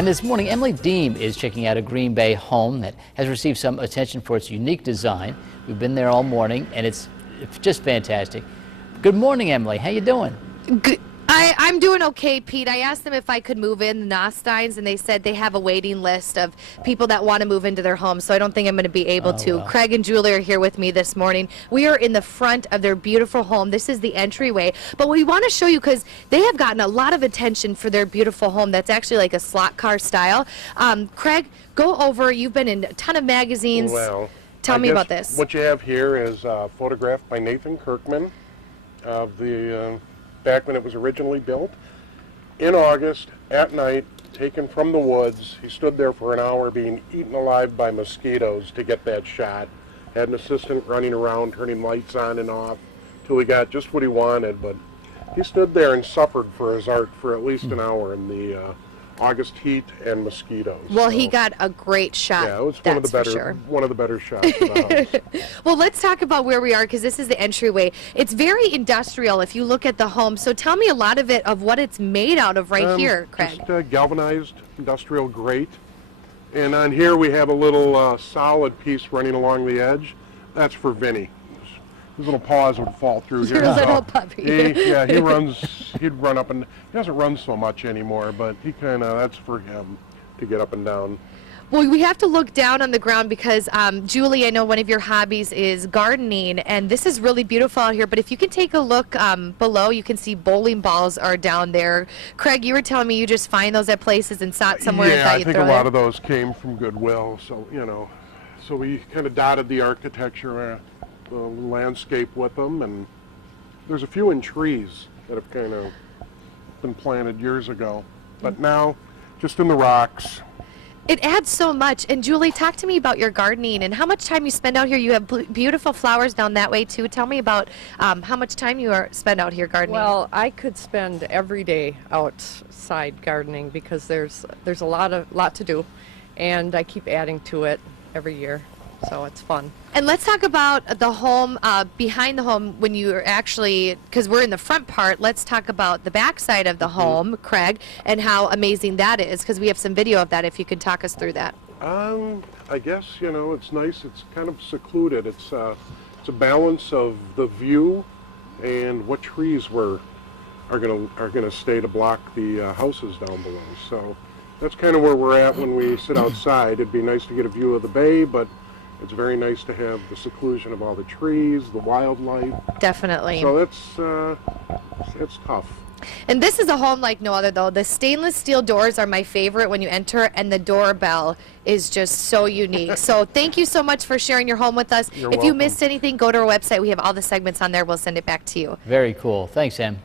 And this morning, Emily Deem is checking out a Green Bay home that has received some attention for its unique design. We've been there all morning, and it's just fantastic. Good morning, Emily. How you doing? Good. I'm doing okay, Pete. I asked them if I could move in the Nostines, and they said they have a waiting list of people that want to move into their home, so I don't think I'm going to be able to. Well. Craig and Julie are here with me this morning. We are in the front of their beautiful home. This is the entryway, but we want to show you because they have gotten a lot of attention for their beautiful home that's actually like a slot car style. Craig, go over. You've been in a ton of magazines. Well, Tell me about this. What you have here is a photograph by Nathan Kirkman of the back when it was originally built. In August, at night, taken from the woods. He stood there for an hour being eaten alive by mosquitoes to get that shot. Had an assistant running around, turning lights on and off, till he got just what he wanted. But he stood there and suffered for his art for at least an hour in the August heat and mosquitoes. Well, So, he got a great shot. yeah, it was that's for sure. one of the better shots of the house. Well, let's talk about where we are because this is the entryway. It's very industrial if you look at the home. So tell me a lot of it of what it's made out of right here, Craig. Just galvanized industrial grate. And on here we have a little solid piece running along the edge. That's for Vinny. His little paws would fall through here. Your little puppy. He'd run up and, he doesn't run so much anymore, but that's for him to get up and down. Well, we have to look down on the ground because, Julie, I know one of your hobbies is gardening, and this is really beautiful out here, but if you can take a look below, you can see bowling balls are down there. Craig, you were telling me you just find those at places and saw it somewhere and thought you'd throw it. Yeah, I think a lot of those came from Goodwill, so, so we kind of dotted the architecture, the landscape with them, and there's a few in trees that have kind of been planted years ago, but now just in the rocks. It adds so much. And Julie, talk to me about your gardening and how much time you spend out here. You have beautiful flowers down that way too. Tell me about how much time you spend out here gardening. Well, I could spend every day outside gardening because there's a lot to do, and I keep adding to it every year. So it's fun. And let's talk about the home, behind the home when you are actually, because we're in the front part, let's talk about the back side of the home, Craig, and how amazing that is, because we have some video of that, if you could talk us through that. I guess, it's nice. It's kind of secluded. It's a balance of the view and what trees are gonna stay to block the houses down below. So that's kind of where we're at when we sit outside. It'd be nice to get a view of the bay, but it's very nice to have the seclusion of all the trees, the wildlife. Definitely. So it's tough. And this is a home like no other, though. The stainless steel doors are my favorite when you enter, and the doorbell is just so unique. So thank you so much for sharing your home with us. You're if you welcome. missed anything, go to our website. We have all the segments on there. We'll send it back to you. Very cool. Thanks, Em.